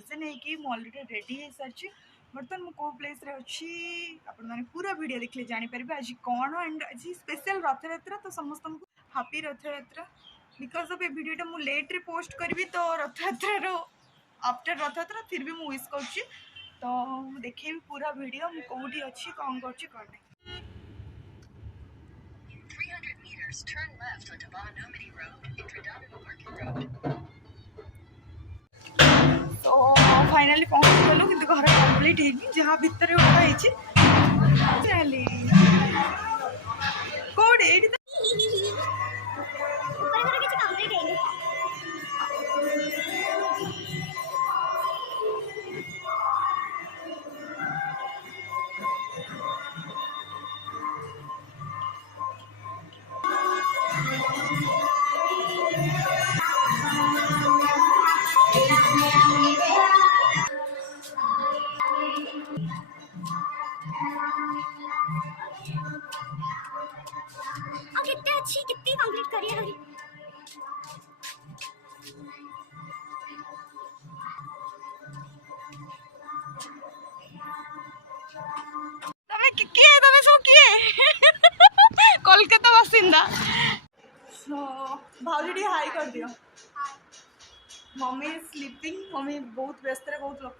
Reason है कि already ready हो सारी बर्तमान मु कौ प्लेस रे अच्छी आपण माने पूरा वीडियो देखले जानि परबे आज कोन एंड आज स्पेशल रथ यात्रा तो समस्त को हैप्पी रथ यात्रा बिकॉज ऑफ ए वीडियोटा मु लेट रे पोस्ट करबी तो रथ यात्रा रो आफ्टर रथ यात्रा फिर भी मु विश करछि तो देखिए पूरा वीडियो मु कोठी अच्छी कौन करछि कोन Turn left onto Bonomini Road, Intradominal Market Road. तो फाइनली पहुँच गलु कि घर कम्प्लीट है जहाँ भितर उठाई चली कौड़े कितनी अच्छी कितनी कंप्लीट करी है कोलकाता बासिंदा भाजी हाई कर दियो मम्मी स्लीपिंग मम्मी बहुत व्यस्त है बहुत लोक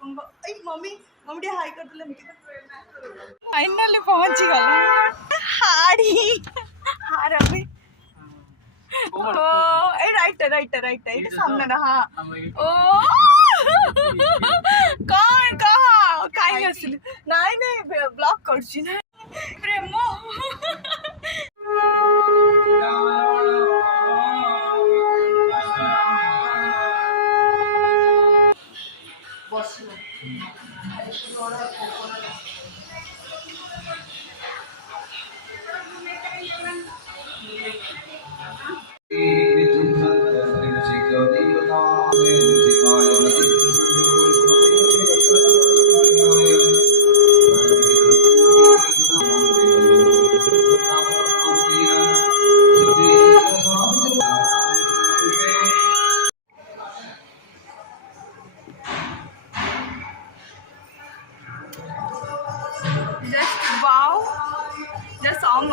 मम्मी मम्मी हाई कर दिले फाइनली पहुंची गला हाड़ी हार अभी ओ ए राइट ए सामने ना हां ओ कौन कहा काई आसिल नहीं ब्लॉक करछि ना प्रेम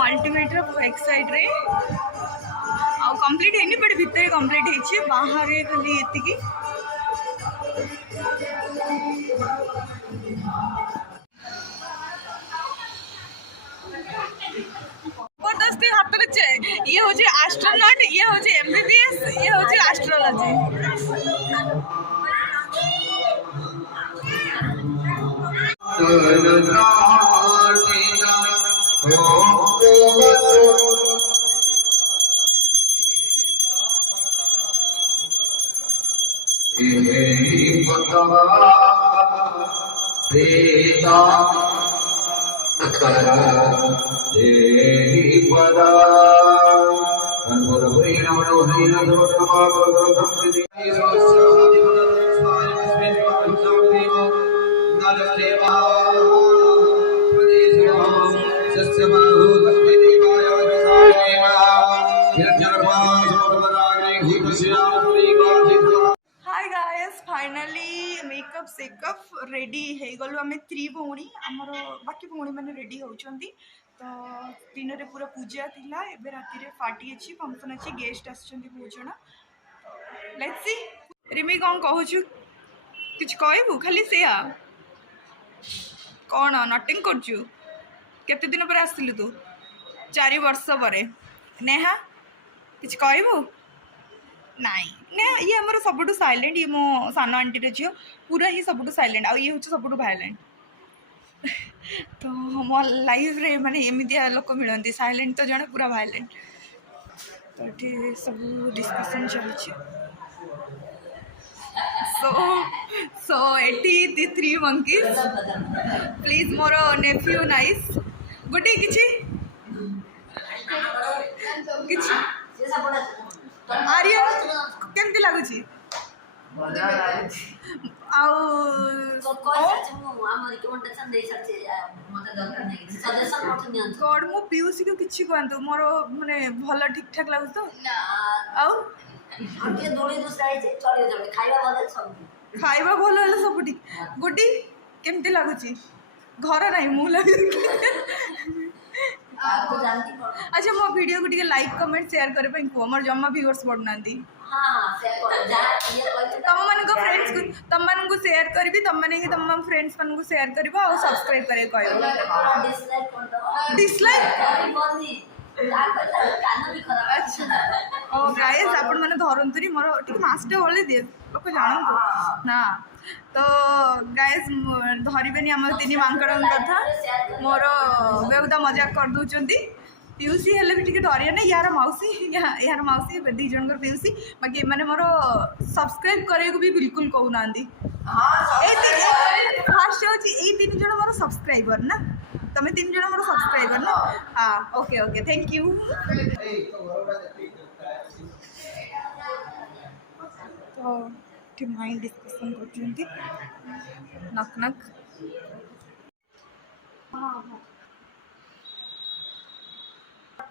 अल्टीमेट बैक साइड रे आ कंप्लीट है बट भितर कंप्लीट है बाहर खाली एतिकी जबरदस्ती हाथ में ये हूँ एस्ट्रोनॉट ये हूँ एमबीबीएस ये हूँ astrology hi guys finally makeup सेकअप रेडी हो गलु आम 3 भौणी आमर बाकी भौणी मैंने रेडी होती तो दिन में पूरा पूजा थिला एबे राति रे पार्टी अच्छी फंक्शन अच्छी गेस्ट आछंती बहुत जण लेट्स सी रिमी कौन कहूछु किछ कहबू खाली सेया कौन नटिंग करछु केते दिन पर आसिलु तू 4 वर्ष पर नेहा किछ कहबू नाई ने ये हमर सबुठ साइलेंट ये मो सान आंटी रे झियो पूरा ही सबुठ साइलेंट आ ये होछ सबुठ वायलेंट तो मो लाइफ रे माने एमिदिया लोक मिलंती साइलेंट तो जने पूरा वायलेंट तो ये सब डिस्कशन चलछि सो एटी the 3 monkeys please more nephew nice गोटे किछि आर्य केमती लागुछि गॉड मो पीयूसी को किछि कहंतु मोर माने भल ठीक ठाक लागु तो आउ हम के दोली दूसरा है चले जाबे खाइबा बदल सब ଖାଇବା ଭଲ ହେଲେ ସବୁ ଠିକ୍। ଗୁଡି କେମିତି ଲାଗୁଛି? ଘର ନାହିଁ ମୁଁ ଲାଗୁଛି। ଆଚ୍ଛା ମୋ ଭିଡ଼ିଓକୁ ଟିକେ ଲାଇକ୍ କମେଣ୍ଟ ସେୟାର କରିବା ପାଇଁ କୁହ, ମୋର ଜମା ଭିଉଅର୍ସ ବଢ଼ୁନାହାନ୍ତି। ତମମାନଙ୍କୁ ସେୟାର କରିବି, ତମମାନେ ହିଁ ତମ ଫ୍ରେଣ୍ଡସ୍ ମାନଙ୍କୁ ସେୟାର କରିବ ଆଉ ସବସ୍କ୍ରାଇବ୍ କରିବାକୁ କହିବ। ଡିସଲାଇକ୍ ଆଚ୍ଛା ଓ ଗାଇସ୍ ଆପଣମାନେ ଧରନ୍ତୁନି, ମୋର ଟିକେ ମାସଟେ ଓଳି ଦିଏ ଲୋକ ଜାଣନ୍ତୁ ନା। ତ ଗାଇସ୍ ଧରିବେନି ଆମର ତିନି ମାଙ୍କଡ଼ଙ୍କ କଥା, ମୋର ବେଉଦା ମଜାକ କରିଦେଉଛନ୍ତି। ପିଉସୀ ହେଲେ ବି ଟିକେ ଡରିବେ ନା, ୟାର ମାଉସୀ ୟାର ମାଉସୀ ଦୁଇ ଜଣଙ୍କର ପିଉସୀ, ବାକି ଏମାନେ ମୋର ସବସ୍କ୍ରାଇବ୍ କରିବାକୁ ବି ବିଲକୁଲ କହୁନାହାନ୍ତି। ଫାର୍ଷ୍ଟ ହେଉଛି ଏଇ 3 ଜଣ ମୋର ସବସ୍କ୍ରାଇବର ନା, ତମେ 3 ଜଣ ମୋର ସବସ୍କ୍ରାଇବର ନା। Okay okay thank you. ତ ଏଠି ମାଇଣ୍ଡ ଡିସ୍କସନ୍ କରୁଛନ୍ତି, ନକ୍ ନକ୍।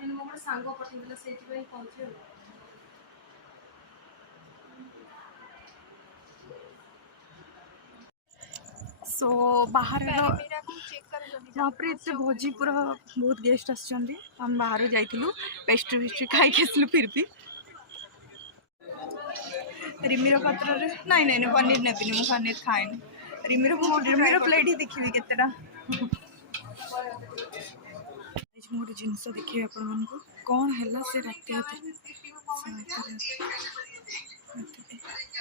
ମୋ ଗୋଟେ ସାଙ୍ଗ ପଠେଇଥିଲା ସେଇଥିପାଇଁ କହୁଛି ଆଉ। ସୋ ବାହାରର ବାପରେ ଏତେ ଭୋଜି, ପୁରା ବହୁତ ଗେଷ୍ଟ ଆସିଛନ୍ତି। ଆମେ ବାହାରୁ ଯାଇଥିଲୁ, ପେଷ୍ଟ୍ରି ଫେଷ୍ଟ୍ରି ଖାଇକି ଆସିଲୁ। ଫିର୍ ରିମିର ପାତ୍ରରେ ନାଇଁ ନାଇଁ ନାଇଁ ପନିର ନେବିନି, ମୁଁ ପନିର ଖାଏନି। ରିମିର ପ୍ଲେଟ୍ ହିଁ ଦେଖିବି କେତେଟା। ମୁଁ ଗୋଟେ ଜିନିଷ ଦେଖେଇବି ଆପଣମାନଙ୍କୁ, କ'ଣ ହେଲା ସେ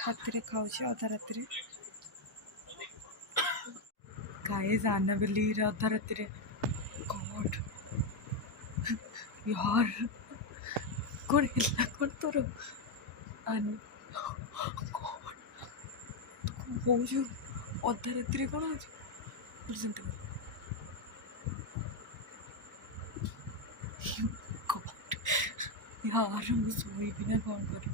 ରାତିରେ ଖାଉଛି ଅଧା ରାତିରେ। गाइस आनाबेली अधा रात गॉड यार कौन हिला कौन तोर हो अधा रात कौन हो यार मुझे सोई भी ना कौन करी।